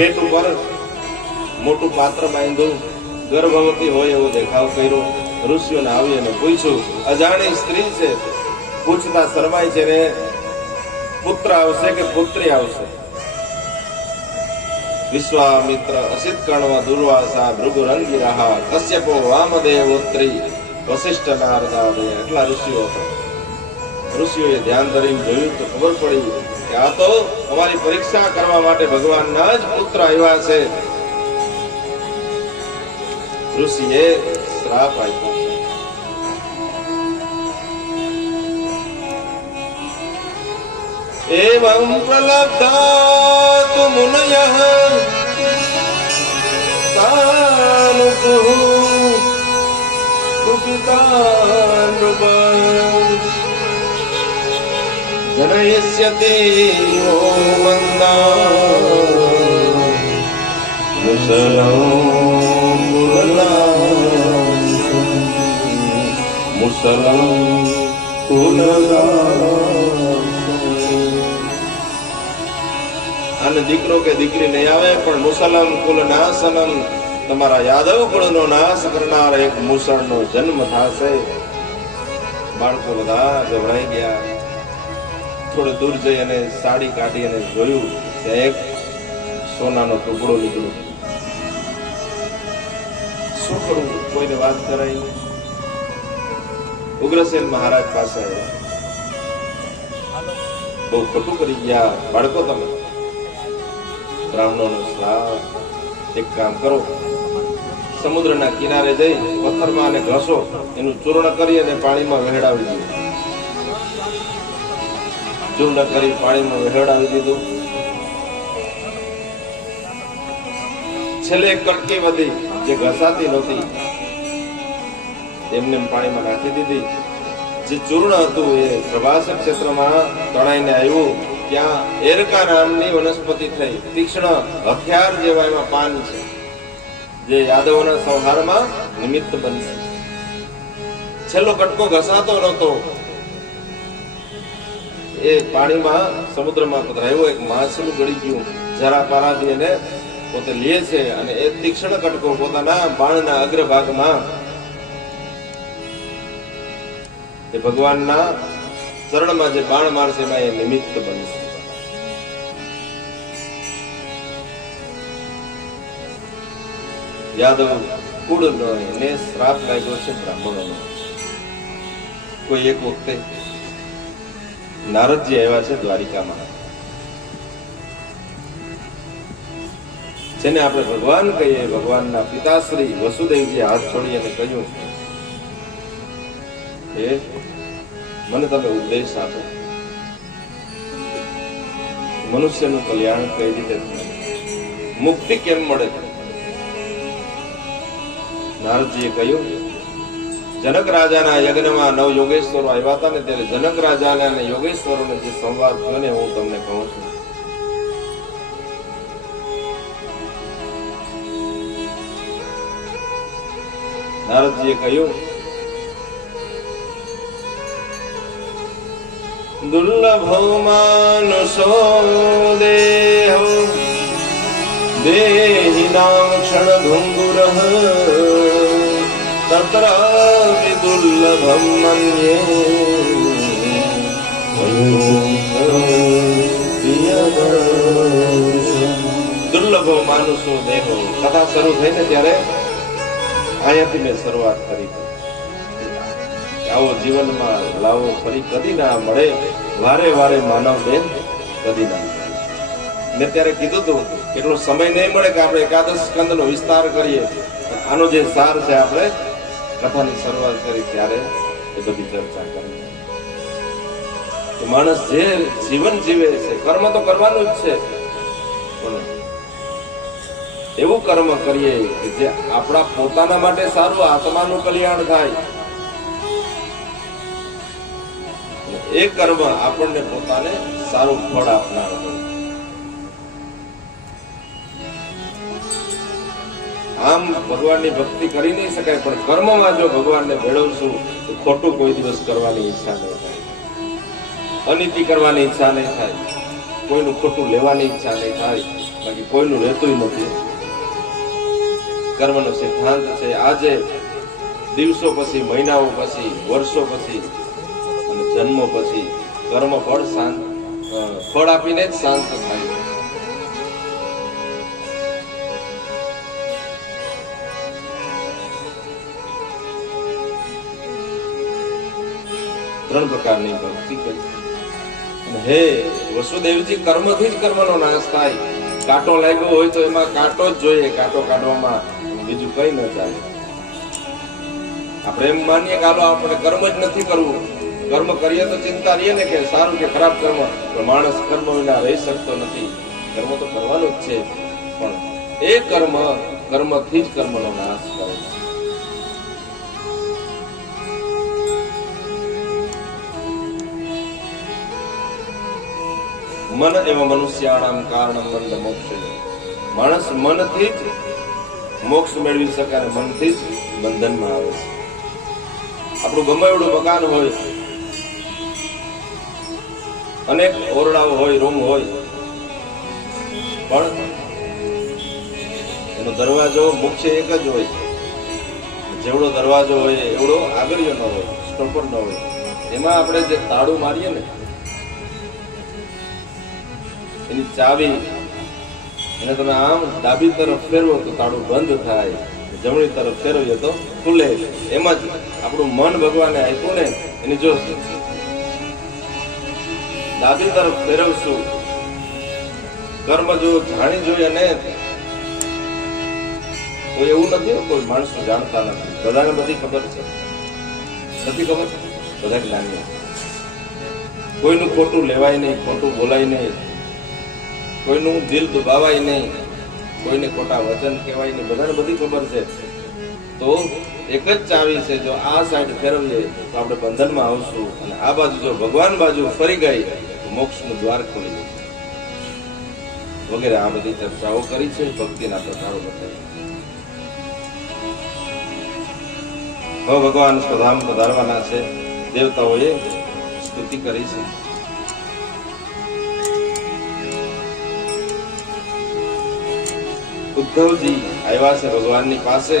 પેટ ઉપર મોટું પાત્ર બાંધ્યું, ગર્ભવતી હોય એવો દેખાવ કર્યો. ઋષિઓને આવી અને પૂછ્યું, અજાણી સ્ત્રી છે, પૂછતા શરમાય છે ને પુત્ર આવશે કે પુત્રી આવશે? વિશ્વામિત્ર, અસિત કર્ણવ, દુર્વાસા, ભૃગુ રંગીરાહા, કશ્યપો, વામદેવોત્રી, વશિષ્ઠ, નારદાદય, એટલા ઋષિઓ હતા. ઋષિઓએ ધ્યાન ધરીને જોયું તો ખબર પડી કે આ તો અમારી પરીક્ષા કરવા માટે ભગવાનના જ પુત્ર આવ્યા છે. ઋષિએ શ્રાપ આપ્યો. एवं प्रलब्धात् मुनयः तानुपुः कुपितानुप जनयस्यति वो मन्दा मुसलं અને દીકરો કે દીકરી નહીં આવે પણ મુસલમ કુલ નાશનમ, તમારા યાદવ કુળનો નાશ કરનાર એક મુસળનો જન્મ થશે. બાળકો બધા ગભરાઈ ગયા. થોડે દૂર જઈ અને સાડી કાઢી અને જોયું કે એક સોનાનો ટુકડો નીકળ્યો. શું કરવું, કોઈને વાત કરાઈ. ઉગ્રસેન મહારાજ પાસે બહુ ખોટું કરી ગયા. બાળકો તમે બ્રાહ્મણોનો શ્રાપ, એક કામ કરો, સમુદ્રના કિનારે જઈ પથ્થરમાં અને ઘસો એનું ચૂર્ણ કરી અને પાણીમાં વહેડાવી દીધું. ચૂર્ણ કરી પાણીમાં વહેડાવી દીધું. છેલ્લે એક કટકી વધી જે ઘસાતી નહોતી, એમને પાણીમાં નાખી દીધી. જે ચૂર્ણ હતું એ પ્રભાસ ક્ષેત્રમાં તણાઈને આવ્યું. ત્યાં એરકા નામની વનસ્પતિ થઈ. તીક્ષ્ણ હથિયાર જેવા એમાં પાન છે, જે યાદવોના સંહારમાં નિમિત્ત બનશે. છેલ્લો કટકો ઘસાતો નહોતો, એ પાણીમાં સમુદ્રમાં પધરાયો. એક માછલું ગળી ગયું, જરા પારાથી એને પોતે લે છે અને એ તીક્ષ્ણ કટકો પોતાના બાણના અગ્રભાગમાં એ ભગવાનના ચરણમાં જે બાણ મારશે એમાં એ નિમિત્ત બનશે. યાદવ કુળનો એને શ્રાપ લાગ્યો છે બ્રાહ્મણોનો. કોઈ એક વખતે નારદજી આવ્યા છે દ્વારિકામાં, જેને આપણે ભગવાન કહીએ. ભગવાનના પિતાશ્રી વસુદેવજી હાથ છોડી અને કહ્યું, હે મને તમે ઉપદેશ આપો, મનુષ્યનું કલ્યાણ કઈ રીતે થાય, મુક્તિ કેમ મળે? નારદજીએ કહ્યું, જનક રાજાના યજ્ઞમાં 9 યોગેશ્વરો આવ્યા હતા ને, ત્યારે જનક રાજાના અને યોગેશ્વરોનો જે સંવાદ થયો ને હું તમને કહું છું. નારદજીએ કહ્યું, દુર્લભો માનુષો દેહો દેહિનાં ક્ષણ ભંગુરઃ તત્ર વિદુર્લભં મન્યે. દુર્લભો માનુષો દેહો. કથા શરૂ થઈ ને ત્યારે અહીંયાથી મેં શરૂઆત કરી. આવો જીવનમાં લાવો ફરી કદી ના મળે, વારે વારે માનવ દેહ કદી ના મળે. મેં ત્યારે કીધું હતું એટલો સમય નહીં મળે કે આપણે એકાદશ સ્કંદનો વિસ્તાર કરીએ. આનો જે સાર છે, આપણે કથાની શરૂઆત કરી ત્યારે એ બધી ચર્ચા કરી. માણસ જે જીવન જીવે છે, કર્મ તો કરવાનું જ છે, પણ એવું કર્મ કરીએ કે જે આપણા પોતાના માટે સારું, આત્માનું કલ્યાણ થાય. એ કર્મ આપણને પોતાને સારું ફળ આપનાર હોય. આમ ભગવાનની ભક્તિ કરી નહીં શકાય, પણ કર્મમાં જો ભગવાનને મેળવશું તો ખોટું કોઈ દિવસ કરવાની ઈચ્છા નહીં થાય, અનીતિ કરવાની ઈચ્છા નહીં થાય, કોઈનું ખોટું લેવાની ઈચ્છા નહીં થાય. બાકી કોઈનું રહેતું નથી. કર્મનો સિદ્ધાંત છે. આજે દિવસો પછી, મહિનાઓ પછી, વર્ષો પછી અને જન્મો પછી કર્મ ફળ આપીને જ શાંત થાય છે. ત્રણ પ્રકારની ભક્તિ કરી. હે વસુદેવજી, કર્મથી જ કર્મનો નાશ થાય. કાંટો લાગ્યો હોય તો એમાં કાંટો જ જોઈએ, કાંટો કાઢવામાં બીજું કઈ ન ચાલે. આપણે એમ માનીએ કે હાલો આપણે કર્મ જ નથી કરવું. કર્મ કરીએ તો ચિંતા રહીએ ને કે સારું કે ખરાબ કર્મ, પણ માણસ કર્મ વિના રહી શકતો નથી. કર્મ તો કરવાનું જ છે, પણ એ કર્મથી જ કર્મનો નાશ કરે છે. મન એવ મનુષ્યાણામ કારણમ બંધ મોક્ષ. માણસ મનથી જ મોક્ષ મેળવી શકે અને મનથી જ બંધનમાં આવે છે. આપણું ગમે એવડું મકાન હોય, અનેક ઓરડાઓ હોય, રૂમ હોય, પણ એનો દરવાજો મુખ્ય એક જ હોય. જેવડો દરવાજો હોય એવડો આગળિયો ન હોય, સ્ટોપર ન હોય. એમાં આપણે જે તાળું મારીએ ને, એની ચાવી એને તમે આમ ડાબી તરફ ફેરવો તો તાળું બંધ થાય, જમણી તરફ ફેરવીએ તો ખુલે. એમ જ આપણું મન ભગવાને આપ્યું ને, એની જો ડાબી તરફ ફેરવશું, કર્મ જો જાણી જોઈએ. અને કોઈ એવું નથી, કોઈ માણસો જાણતા નથી. બધાને બધી ખબર છે. નથી ખબર? બધા જ્ઞાની. કોઈનું ખોટું લેવાય નહીં, ખોટું બોલાય નહીં, કોઈનું દિલ દુભાવાય નહીં, કોઈને ખોટા વચન કહેવાય નહીં. બધાને બધી ખબર છે. તો એક જ ચાવી છે. જો આ સાઈડ ફેરવીએ તો આપણે બંધનમાં આવશું, અને આ બાજુ જો ભગવાન બાજુ ફરી ગઈ તો મોક્ષનું દ્વાર ખુલી જશે. વગેરે આ બધી ચર્ચાઓ કરી છે, ભક્તિના પ્રકારો બતાવ્યા. હવે ભગવાન સ્વધામ પધારવાના છે. દેવતાઓએ સ્તુતિ કરી છે. ઉદ્ધવજી આવ્યા છે ભગવાનની પાસે.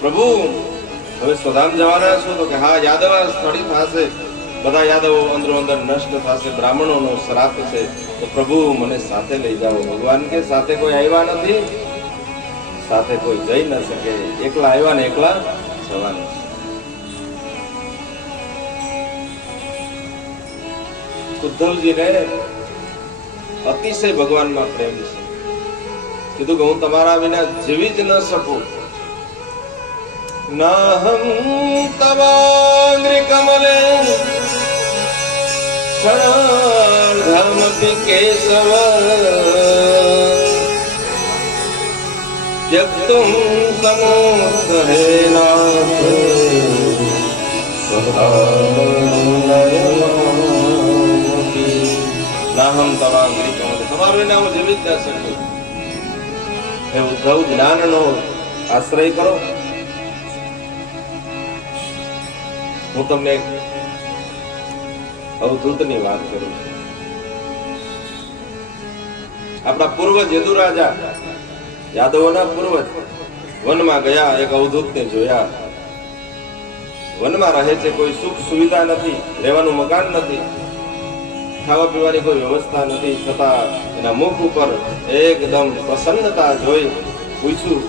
પ્રભુ, હવે સ્વધામ જવાના છો? તો કે હા, યાદવ સ્થળી થશે. બધા યાદવો અંદરો અંદર નષ્ટ થશે. બ્રાહ્મણોનો શ્રાપ છે. તો પ્રભુ મને સાથે લઈ જાઓ. ભગવાન કે સાથે કોઈ આવ્યા નથી, સાથે કોઈ જઈ ન શકે. એકલા આવ્યા ને એકલા જવાનું. ઉદ્ધવજીને અતિશય ભગવાનમાં પ્રેમ છે. કીધું કે હું તમારા વિના જીવી જ ન શકું. નાહમ તવાંગ્રી કમલે ક્ષણાર્ધમપી કેશવ ત્યક્તુમ સમોસ્ત હે નાથ નાહમ તવાંગ્રી કમલે. તમારા વિના હું જીવી જ ન શકું. હે ઉદ્ધવ, જ્ઞાનનો આશ્રય કરો. હું તમને એક અવધૂતની વાત કરું છું. આપણા પૂર્વજ યદુરાજા, યાદવોના પૂર્વજ વનમાં ગયા. એક અવધૂતને જોયા. વનમાં રહે છે, કોઈ સુખ સુવિધા નથી, રહેવાનું મકાન નથી, ખાવા પીવાની કોઈ વ્યવસ્થા નથી. છતાં એના મુખ ઉપર એકદમ પ્રસન્નતા જોઈ પૂછ્યું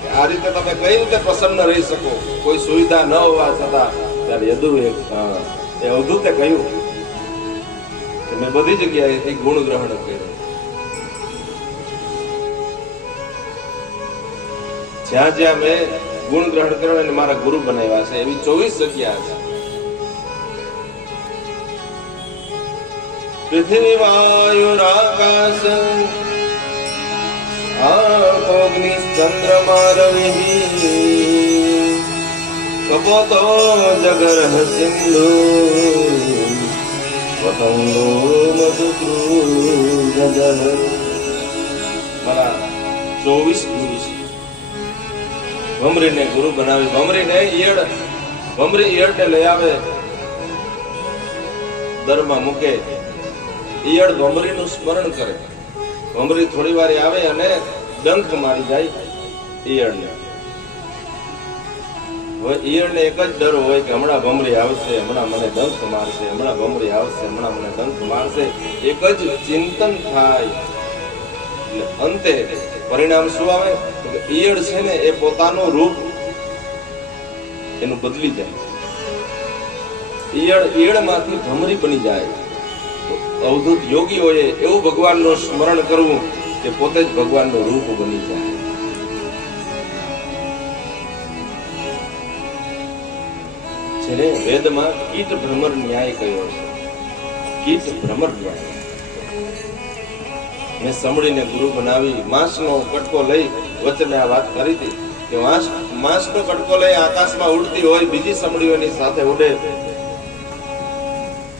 કે આ રીતે તમે કઈ રીતે પ્રસન્ન રહી શકો, કોઈ સુવિધા ન હોવા છતાં? ત્યારે એ અવધૂતે કહ્યું કે મેં બધી જગ્યાએથી ગુણ ગ્રહણ કર્યું. જ્યાં જ્યાં મેં ગુણ ગ્રહણ કર્યો અને મારા ગુરુ બનાવ્યા છે, એવી 24 જગ્યા છે. પૃથ્વી વાયુરાકાશ અગ્નિ ચંદ્રમા રવિ કપોતો જગરહ સિંધુ પતંગો મધુકૃ. મારા 24 ગુરુ છે. ભમરીને ગુરુ બનાવી. ભમરી ઈયળને લઈ આવે, દરમાં મૂકે. ઈયળ ભમરીનું સ્મરણ કરે. ભમરી થોડી વાર આવે અને ડંખ મારી જાય ઈયળને. હવે ઈયળને એક જ ડર હોય કે હમણાં ભમરી આવશે, હમણાં મને ડંખ મારશે, હમણાં ભમરી આવશે, હમણાં મને ડંખ મારશે. એક જ ચિંતન થાય. એટલે અંતે પરિણામ શું આવે? ઈયળ છે ને એ પોતાનું રૂપ એનું બદલી જાય. ઈયળમાંથી ભમરી બની જાય. તો અવધૂત યોગીઓએ એવું ભગવાનનું સ્મરણ કરવું કે પોતે જ ભગવાનનું રૂપ બની જાય. જેને વેદમાં કીટ ભ્રમર ન્યાય કહ્યો છે. કીટ ભ્રમર ન્યાય. મેં સાંભળીને ગુરુ બનાવી માંસનો કટકો લઈ વચને આ વાત કરી હતી કે માંસનો કટકો લઈ આકાશમાં ઉડતી હોય, બીજી સમડીઓની સાથે ઉડે.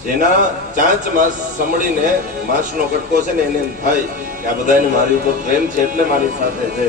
જેના ચાંચમાં સમડીને માંસનો કટકો છે ને એને થાય કે આ બધાને મારી ઉપર પ્રેમ છે એટલે મારી સાથે છે.